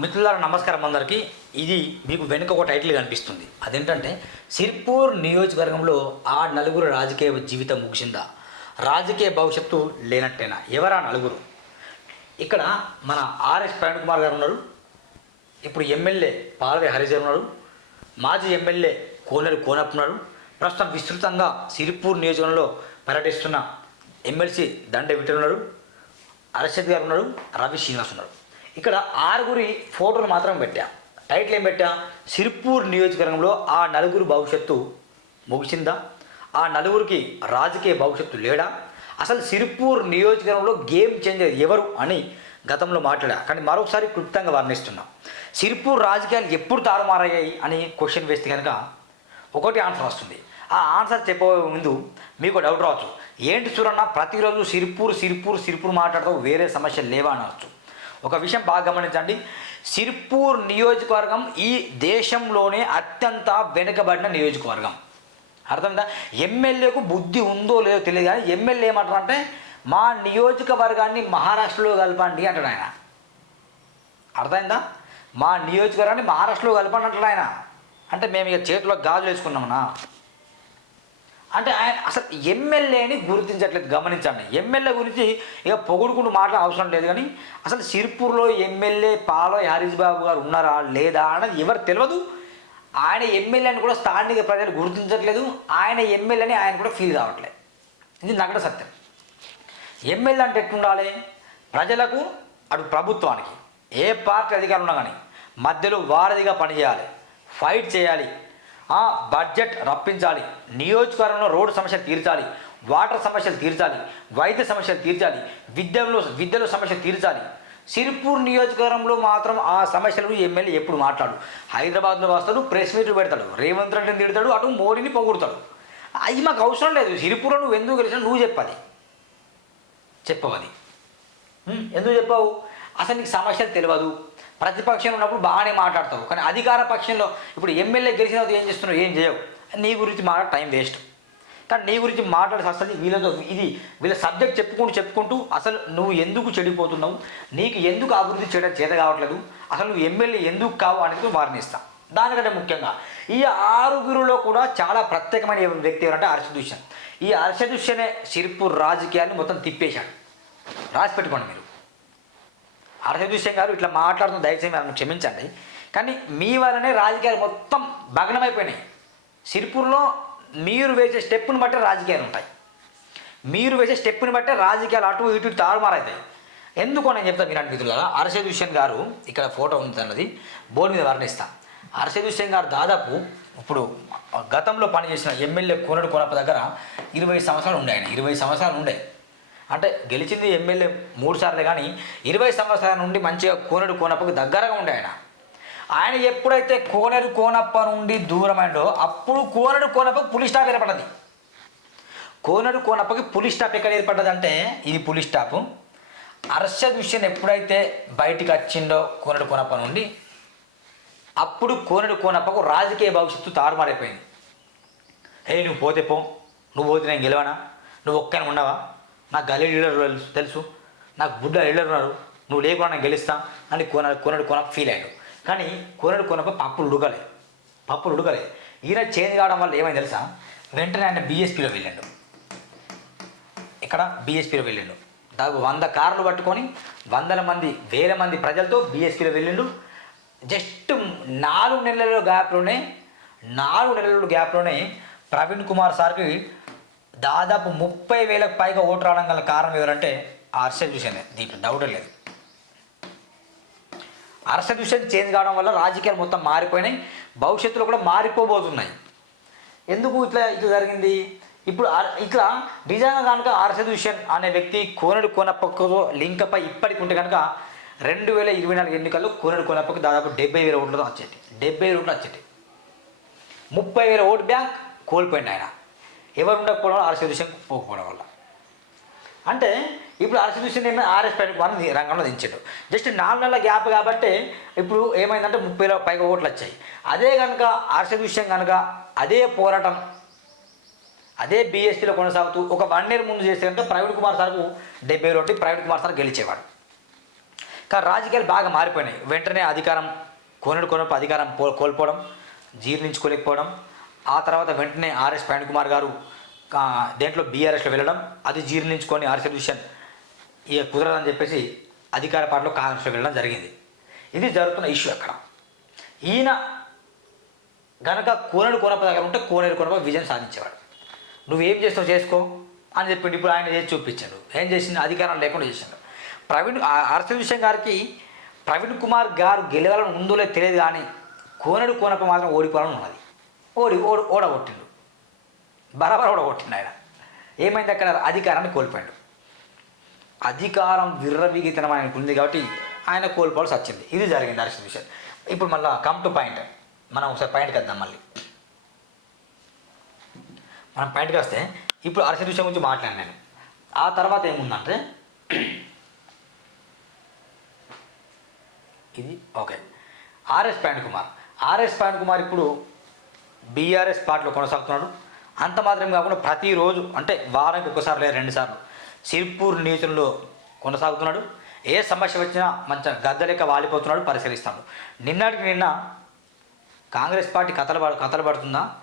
మిత్రులారా నమస్కారం అందరికీ. ఇది మీకు వెనుక ఒక టైటిల్ కనిపిస్తుంది. అదేంటంటే సిర్పూర్ నియోజకవర్గంలో ఆ నలుగురు రాజకీయ జీవితం ముగిసిందా? రాజకీయ భవిష్యత్తు లేనట్టేనా? ఎవరా నలుగురు? ఇక్కడ మన ఆర్ఎస్ ప్రవీణ్ కుమార్ గారు ఉన్నారు. ఇప్పుడు ఎమ్మెల్యే పాలవే హరిజర్ ఉన్నారు. మాజీ ఎమ్మెల్యే కోనేరు కోనప్ప ఉన్నారు. ప్రస్తుతం విస్తృతంగా సిరిపూర్ నియోజకవర్గంలో పర్యటిస్తున్న ఎమ్మెల్సీ దండ విటర్ ఉన్నారు అరషద్ గారు ఉన్నారు. రవి శ్రీనివాస్ ఉన్నారు. ఇక్కడ ఆరుగురి ఫోటోలు మాత్రం పెట్టా. టైటిల్ ఏం పెట్టా? సిర్పూర్ నియోజకవర్గంలో ఆ నలుగురు భవిష్యత్తు ముగిసిందా? ఆ నలుగురికి రాజకీయ భవిష్యత్తు లేడా? అసలు సిరిపూర్ నియోజకవర్గంలో గేమ్ చేంజర్ ఎవరు అని గతంలో మాట్లాడా. కానీ మరొకసారి క్లుప్తంగా వర్ణిస్తున్నాం. సిరిపూర్ రాజకీయాలు ఎప్పుడు తారుమారయ్యాయి అని క్వశ్చన్ వేస్తే కనుక ఒకటి ఆన్సర్ వస్తుంది. ఆ ఆన్సర్ చెప్పబోయే ముందు మీకు డౌట్ రావచ్చు. ఏంటి చూడన్నా ప్రతిరోజు సిరిపూర్ సిరిపూర్ సిరిపూర్ మాట్లాడతావు వేరే సమస్యలు లేవా అనవచ్చు ఒక విషయం బాగా గమనించండి. సిర్పూర్ నియోజకవర్గం ఈ దేశంలోనే అత్యంత వెనుకబడిన నియోజకవర్గం. అర్థమైందా? ఎమ్మెల్యేకు బుద్ధి ఉందో లేదో తెలియదు కానీ ఎమ్మెల్యే ఏమంటారంటే మా నియోజకవర్గాన్ని మహారాష్ట్రలో కలపండి అంటాడు ఆయన. అర్థమైందా? మా నియోజకవర్గాన్ని మహారాష్ట్రలో కలపండి అంటాడు ఆయన. అంటే మేము ఇక చేతిలో గాజులు వేసుకున్నామన్నా అంటే ఆయన అసలు ఎమ్మెల్యేని గుర్తించట్లేదు గమనించండి. ఎమ్మెల్యే గురించి ఇక పొగుడుకుంటూ మాట్లాడ అవసరం లేదు కానీ అసలు సిర్పూర్లో ఎమ్మెల్యే పాలో హరీష్ బాబు గారు ఉన్నారా లేదా అన్నది ఎవరు తెలియదు ఆయన ఎమ్మెల్యేని కూడా స్థానిక ప్రజలు గుర్తించట్లేదు. ఆయన ఎమ్మెల్యేని ఆయన కూడా ఫీల్ కావట్లేదు ఇది నగడ సత్యం. ఎమ్మెల్యే అంటే ఎట్లుండాలి? ప్రజలకు అటు ప్రభుత్వానికి ఏ పార్టీ అధికారులు ఉన్నా కానీ మధ్యలో వారధిగా పనిచేయాలి ఫైట్ చేయాలి ఆ, బడ్జెట్ రప్పించాలి. నియోజకవర్గంలో రోడ్డు సమస్యలు తీర్చాలి. వాటర్ సమస్యలు తీర్చాలి. వైద్య సమస్యలు తీర్చాలి. విద్యలో విద్యలో సమస్యలు తీర్చాలి. సిరిపూర్ నియోజకవర్గంలో మాత్రం ఆ సమస్యలు ఎమ్మెల్యే ఎప్పుడు మాట్లాడు? హైదరాబాద్లో వస్తాడు ప్రెస్ మీట్లు పెడతాడు రేవంత్ రెడ్డిని తిడతాడు అటు మోడీని పొగుడతాడు. అది మాకు అవసరం లేదు. సిరిపూర్లో నువ్వు ఎందుకు గెలిచినా నువ్వు చెప్పాలి. చెప్పవది. ఎందుకు చెప్పావు? అసలు నీకు సమస్యలు తెలియదు. ప్రతిపక్షంలో ఉన్నప్పుడు బాగానే మాట్లాడతావు. కానీ అధికార పక్షంలో ఇప్పుడు ఎమ్మెల్యే గెలిచిన తర్వాత ఏం చేస్తున్నావు? ఏం చేయవు. నీ గురించి మాట్లాడ టైం వేస్ట్. కానీ నీ గురించి మాట్లాడే అసలు వీళ్ళతో. ఇది వీళ్ళ సబ్జెక్ట్ చెప్పుకుంటూ చెప్పుకుంటూ అసలు నువ్వు ఎందుకు చెడిపోతున్నావు? నీకు ఎందుకు అభివృద్ధి చేయడం చేత కావట్లేదు? అసలు నువ్వు ఎమ్మెల్యే ఎందుకు కావు అనేది వర్ణిస్తా. దానికంటే ముఖ్యంగా ఈ ఆరుగురిలో కూడా చాలా ప్రత్యేకమైన వ్యక్తి ఎవరంటే హర్షదూషన్ ఈ హర్షదూషనే సిరిపూర్ రాజకీయాన్ని మొత్తం తిప్పేశాడు. రాసి పెట్టుకోండి మీరు. హర్షదూషన్ గారు ఇట్లా మాట్లాడుతున్న దయచేసి నన్ను క్షమించండి. కానీ మీ వల్లనే రాజకీయాలు మొత్తం భగ్నమైపోయినాయి. సిరిపూర్లో మీరు వేసే స్టెప్పుని బట్టే రాజకీయాలు ఉంటాయి. మీరు వేసే స్టెప్పుని బట్టే రాజకీయాలు అటు ఇటు తారుమారవుతాయి ఎందుకో నేను చెప్తాను మీరు అనిపిస్తుంది కదా హుస్సేన్ గారు ఇక్కడ ఫోటో ఉంది అన్నది బోర్డు మీద వర్ణిస్తాను హర్షద్ హుస్సేన్ గారు దాదాపు ఇప్పుడు గతంలో పనిచేసిన ఎమ్మెల్యే కోనడు కోనప్ప దగ్గర ఇరవై సంవత్సరాలు ఉండే ఆయన ఇరవై సంవత్సరాలు ఉండే. అంటే గెలిచింది ఎమ్మెల్యే మూడు సార్లు కానీ ఇరవై సంవత్సరాల నుండి మంచిగా కోనడు కోనప్పకు దగ్గరగా ఉండే ఆయన. ఆయన ఎప్పుడైతే కోనరు కోనప్ప నుండి దూరమైండో అప్పుడు కోనడు కోనప్ప పులి స్టాప్ ఏర్పడ్డది కోనడు కోనప్పకి పులి స్టాప్ ఎక్కడ ఏర్పడ్డది అంటే ఇది పులి స్టాప్. అర్షద్ విషయం ఎప్పుడైతే బయటికి వచ్చిండో కోనడు కోనప్ప నుండి అప్పుడు కోనడు కోనప్పకు రాజకీయ భవిష్యత్తు తారుమారైపోయింది. హే నువ్వు పోతే పో. నువ్వు పోతే నేను గెలవనా? నువ్వు ఒక్కనే ఉండవా నాకు గల్లీ లీడర్ తెలుసు తెలుసు. నాకు బుడ్డ లీడర్ ఉన్నారు నువ్వు లేకుండా నేను గెలుస్తా అని కొన కోనడు కొనప్ప ఫీల్ అయ్యాడు. కానీ కొనడు కొనప్ప పప్పులు ఉడకలే. పప్పులు ఉడకలే. ఈయన చేంజ్ కావడం వల్ల ఏమైంది తెలుసా? వెంటనే ఆయన బీఎస్పీలో వెళ్ళాడు. ఇక్కడ బీఎస్పీలో వెళ్ళాడు. దాదాపు వంద కార్లు పట్టుకొని వందల మంది వేల మంది ప్రజలతో బీఎస్పీలో వెళ్ళిండు. జస్ట్ నాలుగు నెలల గ్యాప్లోనే నాలుగు నెలల గ్యాప్లోనే ప్రవీణ్ కుమార్ సార్కి దాదాపు ముప్పై వేలకు పైగా ఓటు రావడం గల కారణం ఎవరంటే హర్షద్ హుసేనే. దీంట్లో డౌట్ లేదు. హర్షద్ హుసేన్ చేంజ్ కావడం వల్ల రాజకీయాలు మొత్తం మారిపోయినాయి. భవిష్యత్తులో కూడా మారిపోబోతున్నాయి. ఎందుకు ఇట్లా ఇట్లా జరిగింది? ఇప్పుడు ఇట్లా నిజంగా కనుక ఆర్షద్ హుషన్ అనే వ్యక్తి కోనడు కోనప్పకు లింకపై ఇప్పటికి ఉంటే కనుక రెండు వేల ఇరవై నాలుగు ఎన్నికల్లో కోనడు కోనప్పకు దాదాపు డెబ్బై వేల ఓట్లతో వచ్చేటి డెబ్బై వేల ఓట్లు వచ్చేటి ముప్పై వేల ఓటు బ్యాంక్ కోల్పోయింది ఆయన. ఎవరు ఉండకపోవడం వల్ల ఆర్ఎస్ దృశ్యం పోకపోవడం వల్ల. అంటే ఇప్పుడు ఆర్ఎస్ దృశ్యం ఏమైనా ఆర్ఎస్ వన్ రంగంలో దించాడు. జస్ట్ నాలుగు నెలల గ్యాప్ కాబట్టి ఇప్పుడు ఏమైందంటే ముప్పై పైగా ఓట్లు వచ్చాయి. అదే కనుక ఆర్ఎస్ దృశ్యం కనుక అదే పోరాటం అదే బీఎస్పీలో కొనసాగుతూ ఒక వన్ ఇయర్ ముందు చేస్తే కనుక ప్రవీణ్ కుమార్ సార్కు డెబ్బై ఒకటి ప్రవీణ్ కుమార్ సార్ గెలిచేవాడు. కానీ రాజకీయాలు బాగా మారిపోయినాయి. వెంటనే అధికారం కోనడు కొనపు అధికారం కోల్పోవడం జీర్ణించుకోలేకపోవడం ఆ తర్వాత వెంటనే ఆర్ఎస్ ప్రవీణ్ కుమార్ గారు దేంట్లో బీఆర్ఎస్లో వెళ్ళడం అది జీర్ణించుకొని ఆర్ఎస్ విషయం ఇక కుదరదని చెప్పేసి అధికార పార్టీలో కాంగ్రెస్లో వెళ్ళడం జరిగింది. ఇది జరుగుతున్న ఇష్యూ అక్కడ. ఈయన గనక కోనేరు కోనప్ప దగ్గర ఉంటే కోనేరు కోనప్ప విజయం సాధించేవాడు. నువ్వేం చేస్తావు చేసుకో అని చెప్పిండు ఇప్పుడు ఆయన చేసి చూపించాడు. ఏం చేసింది అధికారం లేకుండా చేసిండు. ప్రవీణ్ అరస విషయం గారికి ప్రవీణ్ కుమార్ గారు గెలవాలని ఉందో లేదో తెలియదు కానీ కోనేరు కోనప్ప మాత్రం ఓడిపోవాలని ఉన్నది. ఓడి ఓడి ఓడగొట్టిండు. బరాబర్ ఓడగొట్టిండు ఆయన. ఏమైంది అక్కడ? అధికారాన్ని కోల్పోయాడు. అధికారం విర్రవీగితనం ఆయనకు ఉంది కాబట్టి ఆయన కోల్పోవాల్సి వచ్చింది. ఇది జరిగింది హర్ష విషయం ఇప్పుడు మళ్ళీ కమ్ టు పాయింట్ మనం ఒకసారి పాయింట్కి వద్దాం మళ్ళీ. మనం పాయింట్కి వస్తే ఇప్పుడు హర్ష విషయం గురించి మాట్లాడాను నేను. ఆ తర్వాత ఏముందంటే ఇది ఓకే ఆర్ఎస్ పాండ్ కుమార్ ఆర్ఎస్ పాండ్ కుమార్ ఇప్పుడు బీఆర్ఎస్ పార్టీలో కొనసాగుతున్నాడు. అంత మాత్రం కాకుండా ప్రతిరోజు అంటే వారానికి ఒకసారి లేదా రెండు సార్లు సిర్పూర్ నియోజకంలో కొనసాగుతున్నాడు. ఏ సమస్య వచ్చినా మంచిగా గద్దలేక వాలిపోతున్నాడు పరిశీలిస్తాడు. నిన్నటికి నిన్న కాంగ్రెస్ పార్టీ కథలు పడు కథలు పడుతుందా?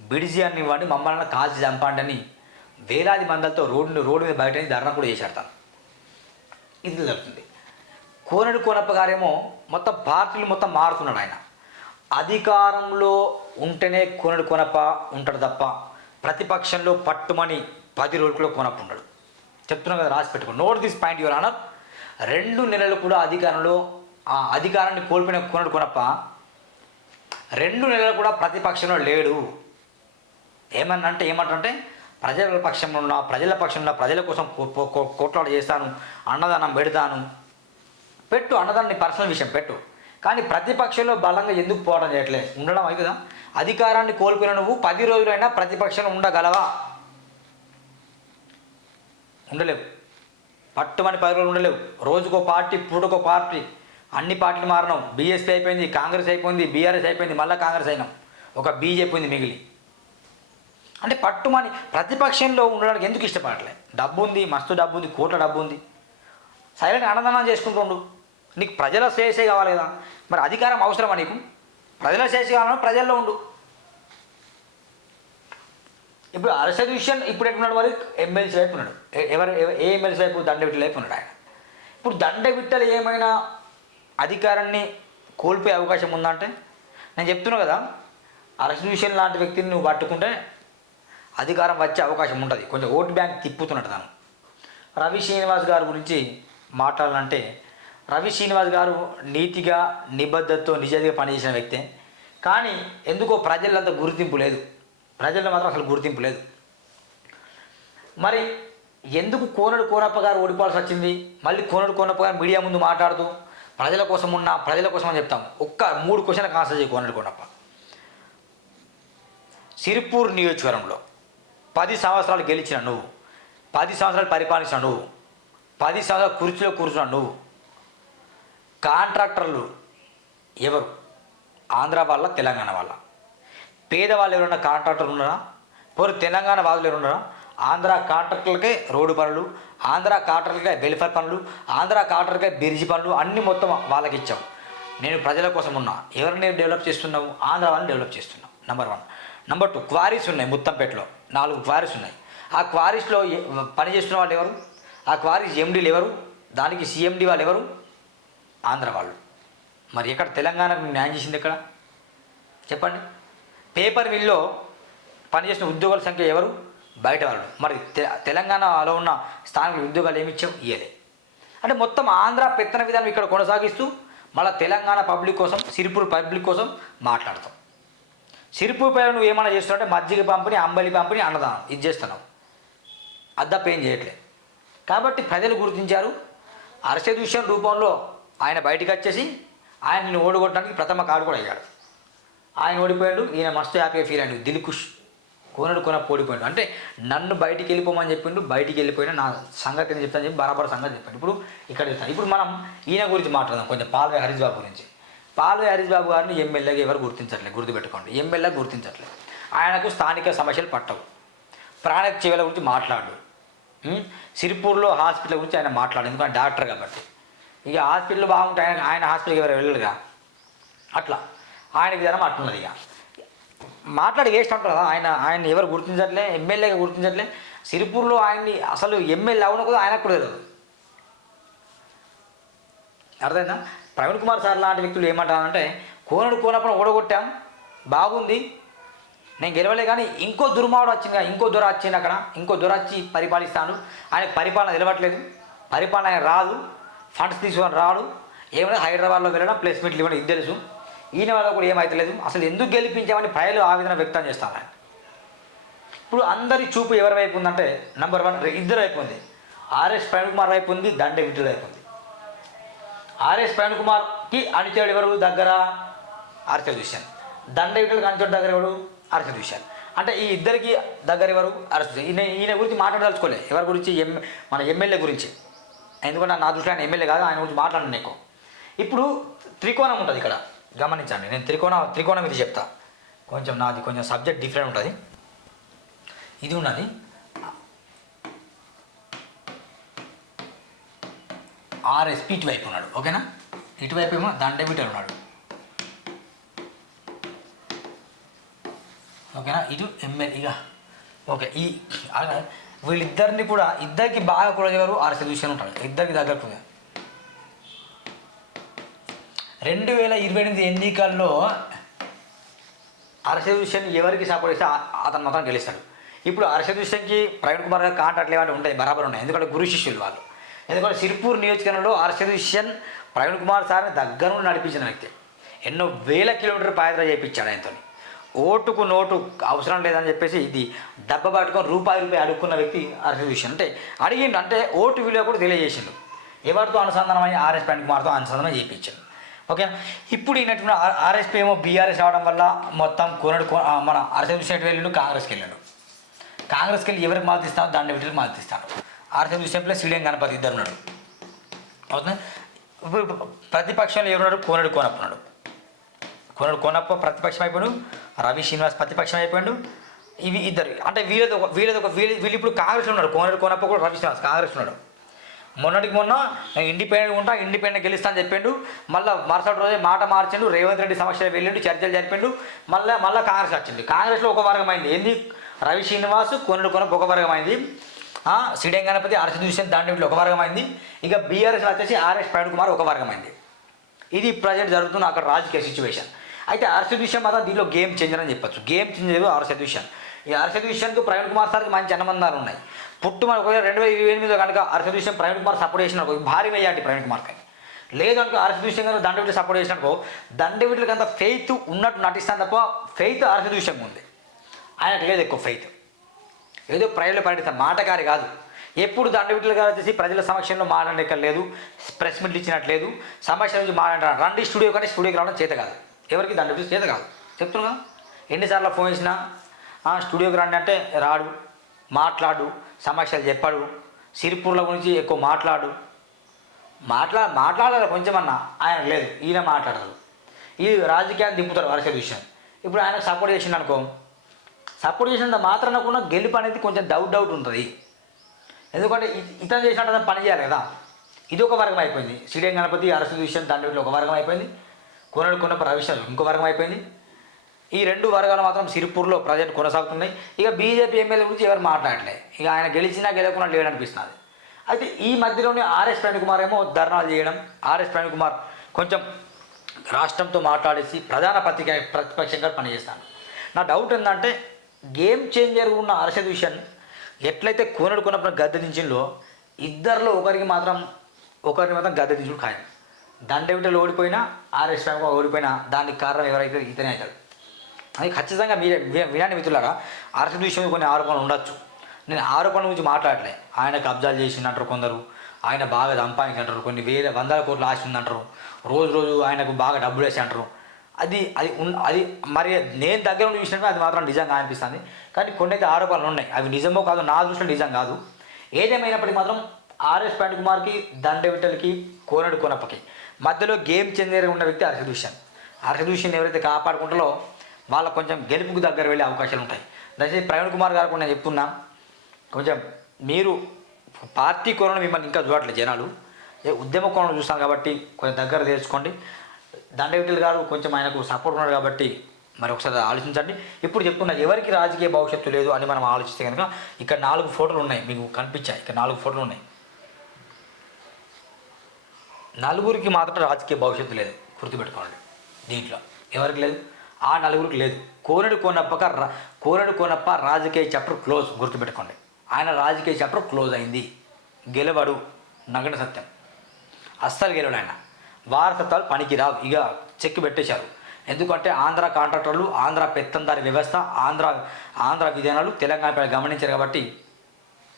బిడిజి అని ఇవ్వండి మమ్మల్ని కాల్చి చంపండి అని వేలాది మందలతో రోడ్డు రోడ్డు మీద బయట ధర్నా కూడా చేశాడు తను ఇది జరుగుతుంది. కోనడు కోనప్ప గారేమో మొత్తం పార్టీలు మొత్తం మారుతున్నాడు ఆయన. అధికారంలో ఉంటేనే కోనడు కోనప్ప ఉంటాడు తప్ప ప్రతిపక్షంలో పట్టుమని పది రోజుల్లో కోనప్ప ఉండడు. చెప్తున్నా కదా రాసి పెట్టుకో. Note this point your honour రెండు నెలలు కూడా అధికారంలో ఆ అధికారాన్ని కోల్పోయిన కోనడు కోనప్ప రెండు నెలలు కూడా ప్రతిపక్షంలో లేడు. ఏమన్నా అంటే ఏమంటే ప్రజల పక్షంలో ఉన్న ప్రజల పక్షంలో ప్రజల కోసం కో- కో- కో- చేస్తాను అన్నదానం పెడతాను. పెట్టు అన్నదాన్ని పర్సనల్ విషయం పెట్టు. కానీ ప్రతిపక్షంలో బలంగా ఎందుకు పోవడం చేయట్లే? ఉండడం అయి కదా? అధికారాన్ని కోల్పోయిన నువ్వు పది రోజులైనా ప్రతిపక్షం ఉండగలవా? ఉండలేవు. పట్టుమని పది రోజులు ఉండలేవు. రోజుకో పార్టీ పూటకో పార్టీ. అన్ని పార్టీలు మారినాం బీఎస్పీ అయిపోయింది కాంగ్రెస్ అయిపోయింది బీఆర్ఎస్ అయిపోయింది మళ్ళీ కాంగ్రెస్ అయినాం. ఒక బీజేపీ ఉంది మిగిలి. అంటే పట్టుమని ప్రతిపక్షంలో ఉండడానికి ఎందుకు ఇష్టపడట్లే? డబ్బు ఉంది మస్తు డబ్బు ఉంది కోట్ల డబ్బు ఉంది సైలెంట్ అన్నదానం చేసుకుంటుండు. నీకు ప్రజల శ్రేయసే కావాలి కదా. మరి అధికారం అవసరమా నీకు? ప్రజల శ్రేయస్ కావాలని ప్రజల్లో ఉండు. ఇప్పుడు అరసద్ విషయం ఇప్పుడు ఎట్టున్నాడు వారు ఎమ్మెల్సీ వైపు ఉన్నాడు. ఎవరు ఏ ఎమ్మెల్సీ వైపు? దండవిట్టల వైపు ఉన్నాడు ఆయన. ఇప్పుడు దండవిట్టలు ఏమైనా అధికారాన్ని కోల్పోయే అవకాశం ఉందంటే నేను చెప్తున్నా కదా అరసద్ విషయం లాంటి వ్యక్తిని నువ్వు పట్టుకుంటే అధికారం వచ్చే అవకాశం ఉంటుంది. కొంచెం ఓటు బ్యాంక్ తిప్పుతున్నాడు తను. రవి శ్రీనివాస్ గారి గురించి మాట్లాడాలంటే రవి శ్రీనివాస్ గారు నీతిగా నిబద్ధతతో నిజాయితీగా పనిచేసిన వ్యక్తే. కానీ ఎందుకో ప్రజలంత గుర్తింపు లేదు. ప్రజల్లో మాత్రం అసలు గుర్తింపు లేదు. మరి ఎందుకు కోనడు కోనప్ప గారు ఓడిపోవాల్సి వచ్చింది? మళ్ళీ కోనడు కోనప్ప గారు మీడియా ముందు మాట్లాడుతూ ప్రజల కోసం ఉన్న ప్రజల కోసం అని చెప్తాం. ఒక్క మూడు క్వశ్చన్లకు ఆన్సర్ చేయి కోనడు కోనప్ప. సిరిపూర్ నియోజకవర్గంలో పది సంవత్సరాలు గెలిచిన నువ్వు పది సంవత్సరాలు పరిపాలించిన నువ్వు పది సంవత్సరాలు కుర్చీలో కూర్చున్న నువ్వు కాంట్రాక్టర్లు ఎవరు? ఆంధ్ర వాళ్ళ తెలంగాణ వాళ్ళ. పేదవాళ్ళు ఎవరన్నా కాంట్రాక్టర్లు ఉన్నారా? పోరు తెలంగాణ వాళ్ళు ఎవరున్నారా ఆంధ్ర కాంట్రాక్టర్లకే రోడ్డు పనులు ఆంధ్ర కాంట్రాక్టర్లకే వెల్ఫేర్ పనులు ఆంధ్ర కాంట్రాక్టర్లకే బిరిజి పనులు అన్నీ మొత్తం వాళ్ళకి ఇచ్చాం. నేను ప్రజల కోసం ఉన్నా. ఎవరిని డెవలప్ చేస్తున్నావు? ఆంధ్ర వాళ్ళని డెవలప్ చేస్తున్నాం. Number one number two quarries ఉన్నాయి ముత్తంపేటలో. నాలుగు క్వారీస్ ఉన్నాయి. ఆ క్వారీస్లో పనిచేస్తున్న వాళ్ళు ఎవరు? ఆ క్వారీస్ ఎండీలు ఎవరు? దానికి సిఎండి వాళ్ళు ఎవరు? ఆంధ్ర వాళ్ళు. మరి ఎక్కడ తెలంగాణకు న్యాయం చేసింది ఎక్కడ? చెప్పండి. పేపర్ మిల్లో పనిచేసిన ఉద్యోగాల సంఖ్య ఎవరు? బయట వాళ్ళు. మరి తె- తెలంగాణలో ఉన్న స్థానిక ఉద్యోగాలు ఏమి ఇచ్చాం ఇయ్యలే. అంటే మొత్తం ఆంధ్ర పెత్తన విధానం ఇక్కడ కొనసాగిస్తూ మళ్ళీ తెలంగాణ పబ్లిక్ కోసం సిరిపూర్ పబ్లిక్ కోసం మాట్లాడతాం. సిరిపూర్ పైన నువ్వు ఏమైనా చేస్తున్నావు అంటే మజ్జిగ పంపిణీ అంబలి పంపిణీ అన్నదానం. ఇది చేస్తున్నావు. అద్దప్ప ఏం చేయట్లేదు. కాబట్టి ప్రజలు గుర్తించారు. అరసే దృశ్యం రూపంలో ఆయన బయటకు వచ్చేసి ఆయన్ని ఓడగొట్టడానికి ప్రథమ కాడు కూడా అయ్యాడు. ఆయన ఓడిపోయాడు ఈయన మస్తు హ్యాపీగా ఫీల్ అయ్యాడు. దిల్కుష్ కోనడు కొన ఓడిపోయాడు అంటే నన్ను బయటికి వెళ్ళిపోమని చెప్పిండు బయటికి వెళ్ళిపోయినా నా సంగతి అని చెప్తాను చెప్పి బరాబర్ సంగతి చెప్పాడు. ఇప్పుడు ఇక్కడ చెప్తాను. ఇప్పుడు మనం ఈయన గురించి మాట్లాడదాం. కొంచెం పాల్వే హరీష్ బాబు గురించి. పాల్వే హరీష్ బాబు గారిని ఎమ్మెల్యేగా ఎవరు గుర్తించట్లేదు? గుర్తుపెట్టుకోండి. ఎమ్మెల్యే గుర్తించట్లేదు. ఆయనకు స్థానిక సమస్యలు పట్టవు. ప్రాణ జీవుల గురించి మాట్లాడు. సిరిపూర్లో హాస్పిటల్ గురించి ఆయన మాట్లాడు ఎందుకంటే డాక్టర్ కాబట్టి. ఇక హాస్పిటల్ బాగుంటాయి ఆయన ఆయన హాస్పిటల్కి ఎవరు వెళ్ళరుగా? అట్లా. ఆయన విధానం అట్లున్నది ఇక. మాట్లాడి వేస్ట్ అంటారు కదా ఆయన ఆయన ఎవరు గుర్తించట్లే ఎమ్మెల్యేగా గుర్తించట్లే. సిరిపూర్లో ఆయన్ని అసలు ఎమ్మెల్యే అవును కూడా ఆయనకు కూడా తెలియదు. అర్థమైందా? ప్రవీణ్ కుమార్ సార్ లాంటి వ్యక్తులు ఏమంటారంటే కోనడు కోనప్పుడు ఓడగొట్టాం బాగుంది నేను గెలవలే కానీ ఇంకో దుర్మార్గుడు వచ్చింది కదా, ఇంకో దొర వచ్చింది అక్కడ ఇంకో దొర వచ్చి పరిపాలిస్తాను. ఆయన పరిపాలన నిలవట్లేదు పరిపాలన ఆయన రాదు. ఫండ్స్ తీసుకొని రాడు. ఏమైనా హైదరాబాద్లో వెళ్ళడం ప్లేస్మెంట్లు ఇవ్వడం ఇది తెలుసు. ఈయన వల్ల కూడా ఏమైతలేదు. అసలు ఎందుకు గెలిపించామని ప్రజలు ఆవేదన వ్యక్తం చేస్తారు ఆయన. ఇప్పుడు అందరి చూపు ఎవరి వైపు ఉందంటే నెంబర్ వన్ ఇద్దరు వైపు ఉంది. ఆర్ఎస్ ప్రవీణ్ కుమార్ వైపు ఉంది దండ విద్యుత్ వైపు ఉంది. ఆర్ఎస్ ప్రవీణ్ కుమార్కి అణిచాడు ఎవరు దగ్గర? ఆర్చర్ చూశాను దండ విద్యులకు అణిచాడు దగ్గర ఎవరు? ఆర్చర్ చూశాను అంటే ఈ ఇద్దరికి దగ్గర ఎవరు? అరెస్ట్ ఈయన ఈయన గురించి మాట్లాడదలుచుకోలే. ఎవరి గురించి? ఎం మన ఎమ్మెల్యే గురించి. ఎందుకంటే నా దృష్టి ఆయన ఎమ్మెల్యే కాదు ఆయన గురించి మాట్లాడండి ఎక్కువ ఇప్పుడు త్రికోణం ఉంటుంది ఇక్కడ. గమనించండి నేను త్రికోణ త్రికోణం ఇది చెప్తా. కొంచెం నాది కొంచెం సబ్జెక్ట్ డిఫరెంట్ ఉంటుంది. ఇది ఉన్నది. ఆర్ఎస్పి ఇటువైపు ఉన్నాడు ఓకేనా? ఇటువైపు ఏమో దండబిటర్ ఉన్నాడు. ఓకేనా? ఇటు ఎమ్మెల్యే ఇక ఓకే ఈ వీళ్ళిద్దరిని కూడా ఇద్దరికి బాగా కూడా ఎవరు ఆర్ఎస్ ఉంటాడు ఇద్దరికి దగ్గరకు కూడా రెండు వేల ఇరవై ఎనిమిది ఎన్నికల్లో అర్షద్ హుస్సేన్ ఎవరికి సపోర్ట్ చేస్తే అతను మాత్రం గెలుస్తాడు. ఇప్పుడు అర్షద్ హుస్సేన్కి ప్రవీణ్ కుమార్ గారు కాంటాక్ట్లు ఏమైనా ఉంటాయి బరాబర్ ఉన్నాయి. ఎందుకంటే గురు శిష్యులు వాళ్ళు. ఎందుకంటే సిరిపూర్ నియోజకవర్గంలో అర్షద్ హుస్సేన్ ప్రవీణ్ కుమార్ సార్ని దగ్గర నుండి నడిపించిన వ్యక్తి. ఎన్నో వేల కిలోమీటర్ పాదయాత్ర చేయించాడు ఆయనతోని. ఓటుకు నోటు అవసరం లేదని చెప్పేసి ఇది డబ్బ పట్టుకొని రూపాయి రూపాయి అడుక్కున్న వ్యక్తి అరెస్ట్ విషయం అంటే అడిగిండు అంటే ఓటు విలువ కూడా తెలియజేసిండు. ఎవరితో అనుసంధానమై ఆర్ఎస్ ప్రవీణ్ కుమార్తో అనుసంధానం చేయించాడు ఓకే ఇప్పుడు ఈయనటువంటి ఆర్ఎస్పీ ఏమో బీఆర్ఎస్ రావడం వల్ల మొత్తం కొనడు మన అరసే విషయం వెళ్ళిండు కాంగ్రెస్కి వెళ్ళాడు. కాంగ్రెస్కి వెళ్ళి ఎవరికి మాతిస్తాను దాన్ని వీటికి మాతిస్తాను ఆర్ఎస్ విషయంలో సీడియం గణపతి ఇద్దరు ఉన్నాడు అవుతుంది ఇప్పుడు ప్రతిపక్షంలో ఎవరున్నాడు? కోనడు కోనప్పున్నాడు కొనడు కొనప్ప ప్రతిపక్షం అయిపోయాడు రవి శ్రీనివాస్ ప్రతిపక్షం అయిపోయాడు ఇవి ఇద్దరు అంటే వీళ్ళది ఒక వీళ్ళది ఒక వీళ్ళు వీళ్ళు ఇప్పుడు కాంగ్రెస్ ఉన్నాడు కోనడు కొనప్ప కూడా రవి శ్రీనివాస్ కాంగ్రెస్ ఉన్నాడు. మొన్నటికి మొన్న ఇండిపెండెంట్ ఉంటా ఇండిపెండెంట్ గెలుస్తా అని చెప్పిండు. మళ్ళీ మరుసటి రోజే మాట మార్చిండు రేవంత్ రెడ్డి సమక్షంలో వెళ్ళిండు చర్చలు జరిపిండు. మళ్ళీ మళ్ళీ కాంగ్రెస్ వచ్చింది. కాంగ్రెస్లో ఒక వర్గం అయింది. ఏంది? రవి శ్రీనివాస్ కొనుడు కొనపు ఒక వర్గం అయింది. సిడెం గణపతి అరసి దూషన్ దాంట్లో ఒక వర్గం అయింది. ఇక బీఆర్ఎస్ వచ్చేసి ఆర్ఎస్ ప్రవీణ్ కుమార్ ఒక వర్గం అయింది. ఇది ప్రజెంట్ జరుగుతున్న అక్కడ రాజకీయ సిచ్యువేషన్ అయితే ఆర్సీ విషయం మాత్రం దీనిలో గేమ్ చేంజర్ అని చెప్పచ్చు. గేమ్ చేంజర్ ఆర్సీ విషయం ఈ ఆర్సీ విషయానికి ప్రవీణ్ కుమార్ సార్కి మంచి అనుబంధాలు ఉన్నాయి. పుట్టు మనకు ఒకవేళ రెండు వేల ఇరవై ఎనిమిదిలో కనుక ఆర్సీ విషయం ప్రవీణ్ కుమార్ సపోర్ట్ చేసిన భారీ వేయాలి ప్రవీణ్ కుమార్ కానీ లేదనుకో ఆర్సీ విషయం కనుక దండవీటి సపోర్ట్ చేసినట్టుకో దండవీటికి అంత ఫెయిత్ ఉన్నట్టు నటిస్తాను తప్ప ఫెయిత్ ఆర్సీ విషయం ఉంది ఆయనకు లేదు ఎక్కువ ఫెయిత్ ఏదో ప్రజలు పర్యటిస్తారు మాటకారి కాదు. ఎప్పుడు దండవీటిలు గారు వచ్చేసి ప్రజల సమక్షంలో మాట్లాడక లేదు ప్రెస్ మీట్లు ఇచ్చినట్లేదు. సమస్య నుంచి మాట్లాడారు. రండి స్టూడియో కానీ స్టూడియోకి రావడం చేత కాదు. ఎవరికి దండవిట్లు చేత కాదు. చెప్తున్నా ఎన్నిసార్లు ఫోన్ చేసినా "ఆ, స్టూడియోకి రండి అంటే రాడు మాట్లాడు సమస్యలు చెప్పాడు సిరిపూర్ల గురించి ఎక్కువ మాట్లాడు. మాట్లా మాట్లాడాలి కొంచెమన్నా ఆయన లేదు ఈయన మాట్లాడరు ఈ రాజకీయాన్ని దింపుతారు వరుస విషయం ఇప్పుడు ఆయన సపోర్ట్ చేసిండు అనుకో సపోర్ట్ చేసినంత మాత్రాన కూడా గెలుపు అనేది కొంచెం డౌట్ డౌట్ ఉంటుంది. ఎందుకంటే ఇతను చేసినట్టు పని చేయాలి కదా. ఇది ఒక వర్గం అయిపోయింది. సిడిఎం గణపతి అరసు విషయం దండవిలో ఒక వర్గం అయిపోయింది. కొనడు కొన్న ప్రవేశాలు ఇంకో వర్గం అయిపోయింది. ఈ రెండు వర్గాలు మాత్రం సిరిపూర్లో ప్రజెంట్ కొనసాగుతున్నాయి. ఇక బీజేపీ ఎమ్మెల్యే గురించి ఎవరు మాట్లాడలే. ఇక ఆయన గెలిచినా గెలవకుండా లేడనిపిస్తున్నది అయితే ఈ మధ్యలోనే ఆర్ఎస్ ప్రవీణ్ కుమార్ ఏమో ధర్నాలు చేయడం ఆర్ఎస్ ప్రవీణ్ కుమార్ కొంచెం రాష్ట్రంతో మాట్లాడేసి ప్రధాన పత్రిక ప్రతిపక్షంగా పనిచేస్తాను. నా డౌట్ ఏంటంటే గేమ్ చేంజర్ ఉన్న అర్షద్ విషన్ ఎట్లయితే కోనడు కొన్నప్పుడు గద్దె దించిందో ఇద్దరిలో ఒకరికి మాత్రం ఒకరికి మాత్రం గద్దె దించుడు ఖాయం. దండవిటలు ఓడిపోయినా ఆర్ఎస్ ప్రవీణ్ ఓడిపోయినా దానికి కారణం ఎవరైతే ఇతనే అవుతాడు అది ఖచ్చితంగా మీరే వి- వినండి మిత్రులారా అర్షద్ విషయంలో కొన్ని ఆరోపణలు ఉండొచ్చు. నేను ఆరోపణల గురించి మాట్లాడలే. ఆయన కబ్జాలు చేసిందంటారు కొందరు. ఆయన బాగా సంపాదించంటారు కొన్ని వేల వందల కోట్లు ఆస్తి ఉందంటారు. రోజు రోజు ఆయనకు బాగా డబ్బులు వేసి అంటారు అది అది ఉన్- అది మరి నేను దగ్గర ఉండి చూసినట్టు అది మాత్రం నిజంగా అనిపిస్తుంది. కానీ కొన్ని అయితే ఆరోపణలు ఉన్నాయి. అవి నిజమో కాదు నా దృష్టిలో నిజం కాదు. ఏదేమైనప్పటికీ మాత్రం ఆర్ఎస్ పాండ్ కుమార్కి దండ విట్టలకి కోనడు కొనప్పకి. మధ్యలో గేమ్ చెందిన ఉన్న వ్యక్తి హర్షద్ హుస్సేన్. ఎవరైతే కాపాడుకుంటారో వాళ్ళ కొంచెం గెలుపుకు దగ్గర వెళ్ళే అవకాశాలు ఉంటాయి. దయచేసి ప్రవీణ్ కుమార్ గారు కూడా నేను చెప్తున్నా కొంచెం మీరు పార్టీ కోణం మిమ్మల్ని ఇంకా చూడట్లేదు జనాలు. ఏ ఉద్యమ కోణం చూస్తాం కాబట్టి కొంచెం దగ్గర తెచ్చుకోండి దండవిటల్ గారు కొంచెం ఆయనకు సపోర్ట్ ఉన్నారు కాబట్టి మరి ఒకసారి ఆలోచించండి. ఇప్పుడు చెప్తున్నా ఎవరికి రాజకీయ భవిష్యత్తు లేదు అని మనం ఆలోచిస్తే కనుక ఇక్కడ నాలుగు ఫోటోలు ఉన్నాయి మీకు కనిపించాయి. ఇక్కడ నాలుగు ఫోటోలు ఉన్నాయి. నలుగురికి మాత్రం రాజకీయ భవిష్యత్తు లేదు. గుర్తుపెట్టుకోండి. దీంట్లో ఎవరికి లేదు? ఆ నలుగురికి లేదు. కోనడు కోనప్పక రా కోనడు కోనప్ప రాజకీయ చాప్టర్ క్లోజ్ గుర్తుపెట్టుకోండి. ఆయన రాజకీయ చాప్టర్ క్లోజ్ అయింది. గెలవడు నగన సత్యం. అస్సలు గెలవడు ఆయన. వారసత్వాలు పనికి రావు ఇక చెక్ పెట్టేశారు. ఎందుకంటే ఆంధ్ర కాంట్రాక్టర్లు ఆంధ్ర పెత్తందారి వ్యవస్థ ఆంధ్ర ఆంధ్ర విధానాలు తెలంగాణ గమనించారు కాబట్టి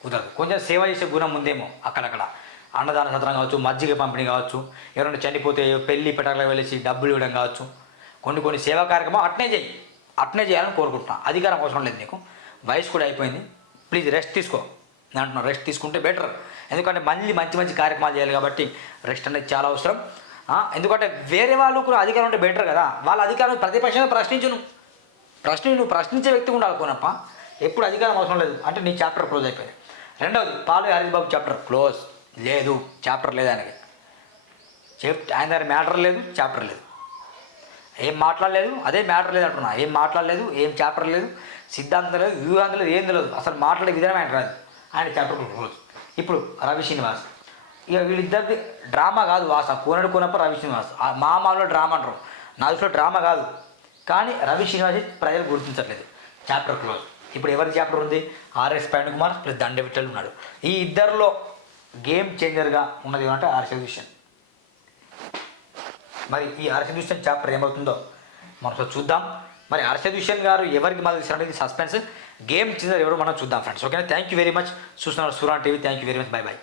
కుదరదు. కొంచెం సేవ చేసే గుణం ఉందేమో అక్కడక్కడ. అన్నదాన సత్రం కావచ్చు మజ్జిగ పంపిణీ కావచ్చు ఎవరైనా చనిపోతే పెళ్ళి పెట్టకలకు వెళ్ళేసి డబ్బులు ఇవ్వడం కావచ్చు కొన్ని కొన్ని సేవా కార్యక్రమం అట్నే చేయి అట్నే చేయాలని కోరుకుంటున్నా. అధికారం అవసరం లేదు నీకు. వయసు కూడా అయిపోయింది. ప్లీజ్ రెస్ట్ తీసుకో. నేను అంటున్నాను రెస్ట్ తీసుకుంటే బెటర్. ఎందుకంటే మళ్ళీ మంచి మంచి కార్యక్రమాలు చేయాలి కాబట్టి రెస్ట్ అనేది చాలా అవసరం. ఎందుకంటే వేరే వాళ్ళు కూడా అధికారం ఉంటే బెటర్ కదా. వాళ్ళ అధికారం ప్రతిపక్షంగా ప్రశ్నించును. ప్రశ్న నువ్వు ప్రశ్నించే వ్యక్తి ఉండాలి కోనప్ప ఎప్పుడు అధికారం అవసరం లేదు. అంటే నీ చాప్టర్ క్లోజ్ అయిపోయింది. రెండవది పాలు హరీష్ బాబు చాప్టర్ క్లోజ్ లేదు చాప్టర్ లేదు ఆయనకి. చెప్ ఆయన దగ్గర మ్యాటర్ లేదు చాప్టర్ లేదు. ఏం మాట్లాడలేదు అదే మ్యాటర్ లేదు అంటున్నా. ఏం మాట్లాడలేదు ఏం చాప్టర్ లేదు సిద్ధాంతం లేదు వ్యూహాంతం లేదు ఏం తెలియదు. అసలు మాట్లాడే విధానం ఆయన రాదు. ఆయన చాప్టర్ రోజు. ఇప్పుడు రవి శ్రీనివాస్. ఇక వీళ్ళిద్దరిది డ్రామా కాదు వాస. కోనడు కోనప్ప రవి శ్రీనివాస్. ఆ మామూలు డ్రామా అంటారు. నా దృష్టిలో డ్రామా కాదు. కానీ రవి శ్రీనివాస్ ప్రజలు గుర్తించట్లేదు. చాప్టర్ క్లోజ్ ఇప్పుడు ఎవరి చాప్టర్ ఉంది? ఆర్ఎస్ ప్రవీణ్ కుమార్ ప్లస్ దండ ఉన్నాడు ఈ ఇద్దరిలో గేమ్ చేంజర్గా ఉన్నది ఏమంటే ఆర్ఎస్ మరి ఈ హర్షదూషన్ చాప్టర్ ఏమవుతుందో మనం చూద్దాం. మరి హర్షదూషన్ గారు ఎవరికి మద్దతు ఇస్తారు అనేది సస్పెన్స్. గేమ్ చేంజర్ ఎవరు మనం చూద్దాం ఫ్రెండ్స్. ఓకేనా? థ్యాంక్ యూ వెరీ మచ్ చూస్తున్నారు Suran TV. Thank you very much bye bye